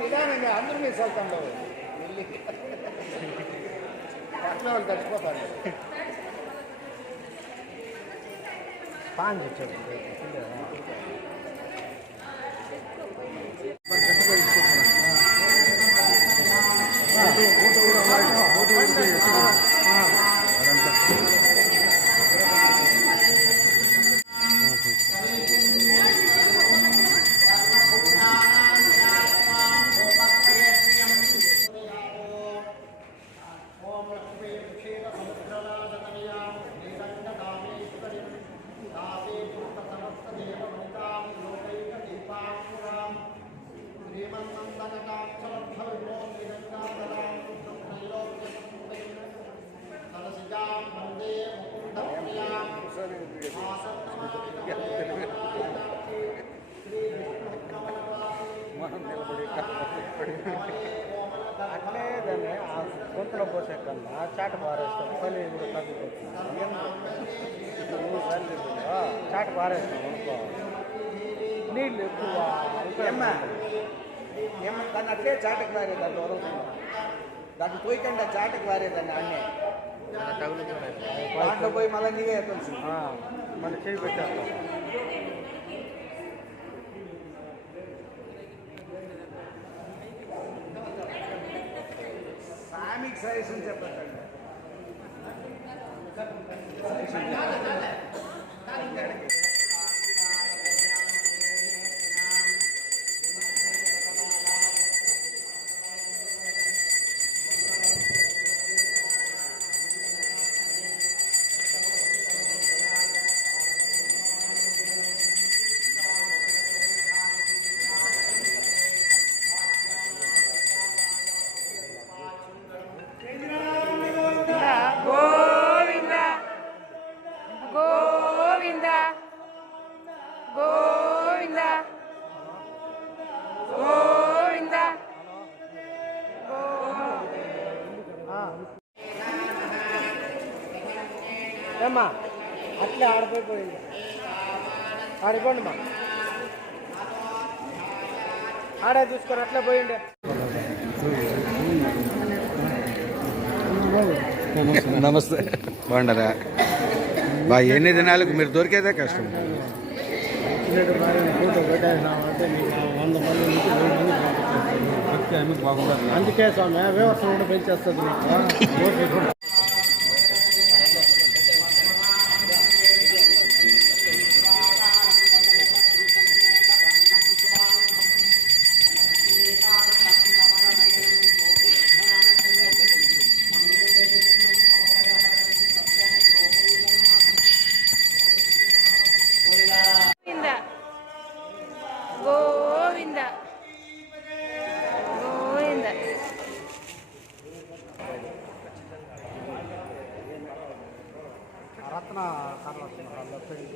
నిదానంగా అందరూ మీరు వెళ్తాం వెళ్ళి అట్లా వాళ్ళు చచ్చిపోతారు పాన్ వచ్చాడు అట్లే దాన్ని ఆ గొంతులో పోసే కన్నా చాట పారేస్తాం. పని కూడా చెప్పిందా చాట పారేస్తాం అనుకో. నీళ్ళు ఎక్కువ దాన్ని అట్లే చాటకు వారేదాన్ని వదులుతున్నాం దాన్ని పోయికండి చాటకు వారేదాన్ని అన్నే. దాంట్లో పోయి మళ్ళీ నీవే ఎత్తాల్సింది ఆ, మళ్ళీ చేయి పెట్టేస్తాం. సామిక్ సజెషన్ చెప్పండి ఏమ్మా అట్లే ఆడిపోయిపోయింది. ఆడిపోండి మా ఆడే చూసుకొని అట్లే పోయిండే. నమస్తే. బాగుండరా బా ఎన్ని దినాలకు మీరు దొరికేదే కష్టం. అందుకే స్వామి వ్యవస్థ కూడా పెంచేస్తుంది రత్న కర్ర వస్తున్నారు వాళ్ళ పెళ్ళి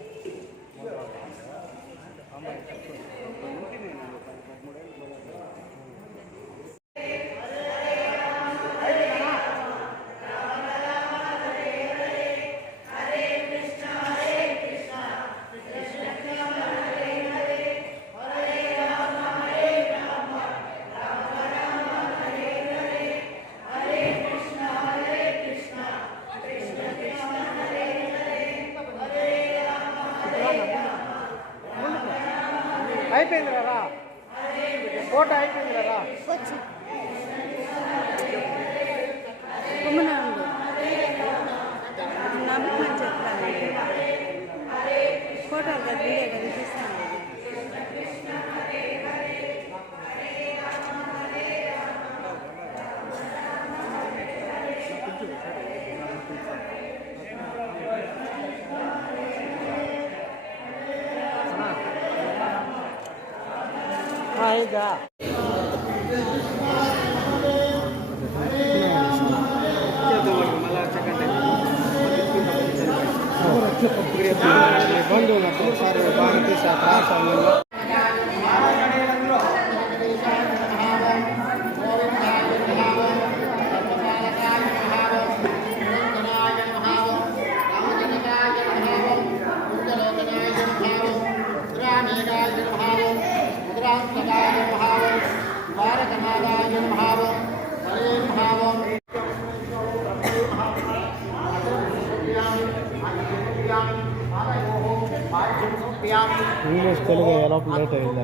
అయిపోయింది కదా? ఫోటో అయిపోయింది కదా? ఫోటో కదా వీడియో కదా చూస్తాను आएगा। बंद होना बहुत सारे बारह तेरह अठारह साल తారకనారాయణ భావం హరే భావం ఇంగ్లీష్ తెలుగు ఎలా లేట్ అయింది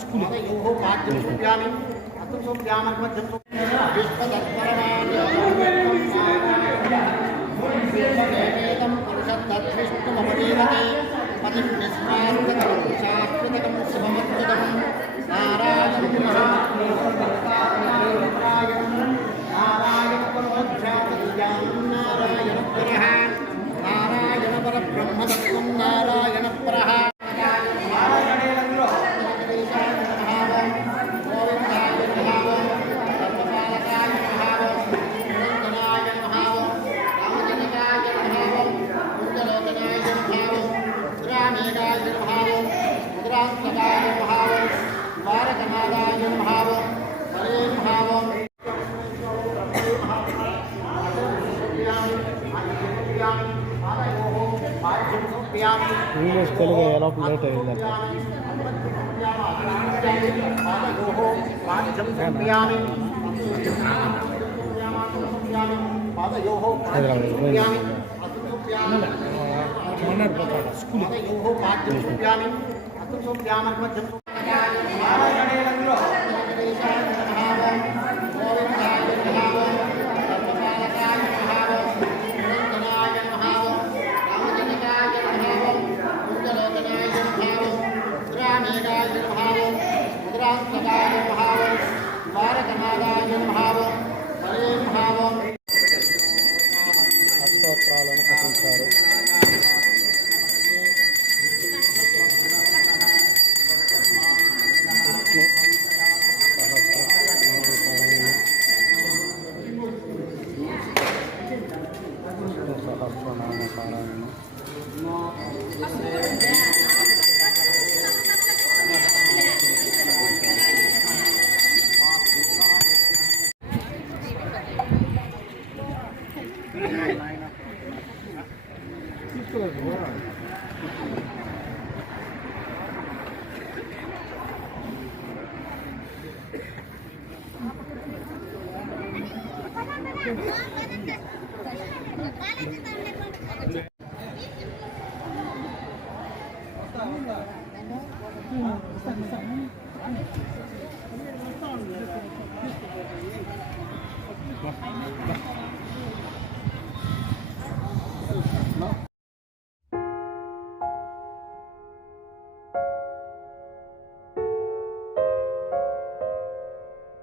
school Thank you. English Telugu ఎలా లేట్ అయిందంట Muhammad.